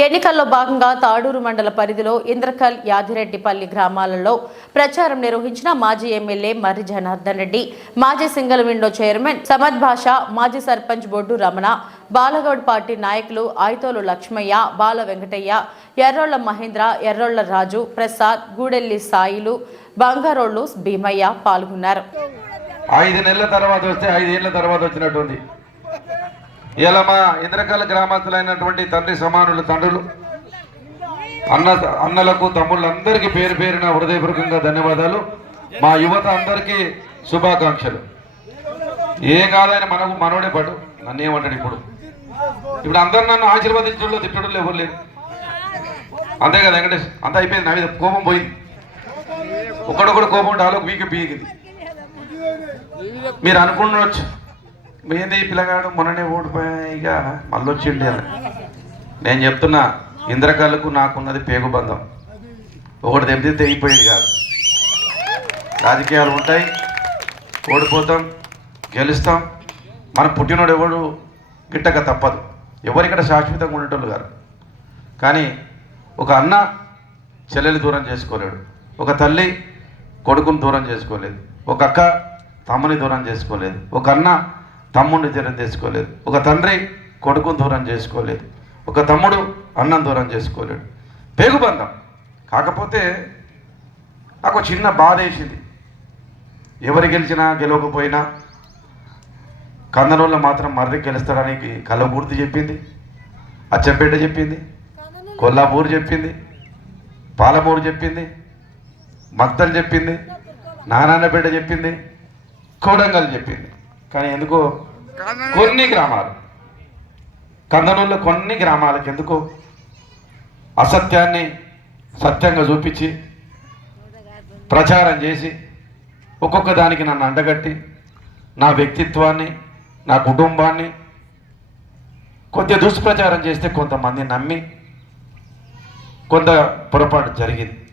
ఎన్నికల్లో భాగంగా తాడూరు మండల పరిధిలో ఇంద్రకల్ యాదిరెడ్డిపల్లి గ్రామాలలో ప్రచారం నిర్వహించిన మాజీ ఎమ్మెల్యే మర్రి జనార్దన్ రెడ్డి, మాజీ సింగిల్ విండో చైర్మన్ సమద్ భాషా, మాజీ సర్పంచ్ బొడ్డు రమణ, బాలగౌడ్ పార్టీ నాయకులు ఆయతోలు లక్ష్మయ్య, బాల వెంకటయ్య, ఎర్రోళ్ల మహేంద్ర, ఎర్రోళ్ల రాజు, ప్రసాద్, గూడెల్లి సాయిలు, బంగారోళ్లు భీమయ్య పాల్గొన్నారు. 5 నెలల తర్వాత వస్తే 5 ఏళ్ల తర్వాత వచ్చినట్టుంది. ఇలా మా ఇంద్రకల్ గ్రామస్తులైనటువంటి తండ్రి సమానులు తండ్రులు అన్నలకు తమ్ముళ్ళందరికీ పేరు పేరున హృదయపూర్వకంగా ధన్యవాదాలు. మా యువత అందరికీ శుభాకాంక్షలు. ఏం కాదని మనకు మనోడే పడు నన్ను ఏమంటాడు. ఇప్పుడు అందరు నన్ను ఆశీర్వదించడంలో తిట్టడంలో ఎవరు లేరు. అంతే కదా వెంకటేష్, అంతా అయిపోయింది. నా మీద కోపం పోయింది. ఒకడొకడు కోపం డాలో వీకి పీకింది. మీరు అనుకుండొచ్చు ఏంది పిల్లగాడు మొన్ననే ఓడిపోయా ఇక మళ్ళీ వచ్చిండే అని. నేను చెప్తున్నా, ఇంద్రకళ్ళకు నాకున్నది పేగుబంధం. ఒకటి తెంపితే తెగిపోయింది కాదు. రాజకీయాలు ఉంటాయి, ఓడిపోతాం, గెలుస్తాం. మన పుట్టినోడు ఎవడు గిట్టక తప్పదు. ఎవరిక్కడ శాశ్వతంగా ఉండేటోళ్ళు కాదు. కానీ ఒక అన్న చెల్లెలు దూరం చేసుకోలేడు, ఒక తల్లి కొడుకుని దూరం చేసుకోలేదు, ఒక అక్క తమ్ముని దూరం చేసుకోలేదు, ఒక అన్న తమ్ముడిని దూరం చేసుకోలేదు, ఒక తండ్రి కొడుకుని దూరం చేసుకోలేదు, ఒక తమ్ముడు అన్నం దూరం చేసుకోలేడు. పేగుబంధం. కాకపోతే నాకు చిన్న బాధ వేసింది. ఎవరు గెలిచినా గెలవకపోయినా కందనూరులో మాత్రం మర్రి గెలుస్తాడని కల్లబూర్తి చెప్పింది, అచ్చంపేట చెప్పింది, కొల్లాపూర్ చెప్పింది, పాలమూరు చెప్పింది, మక్తల్ చెప్పింది, నారాయణపేట చెప్పింది, కోడంగల్ చెప్పింది. కానీ ఎందుకో కొన్ని గ్రామాలు, కందనూరులో కొన్ని గ్రామాలకు ఎందుకో అసత్యాన్ని సత్యంగా చూపించి ప్రచారం చేసి ఒక్కొక్క దానికి నన్ను అండగట్టి నా వ్యక్తిత్వాన్ని, నా కుటుంబాన్ని కొద్దిగా దుష్ప్రచారం చేస్తే కొంతమంది నమ్మి కొంత పొరపాటు జరిగింది.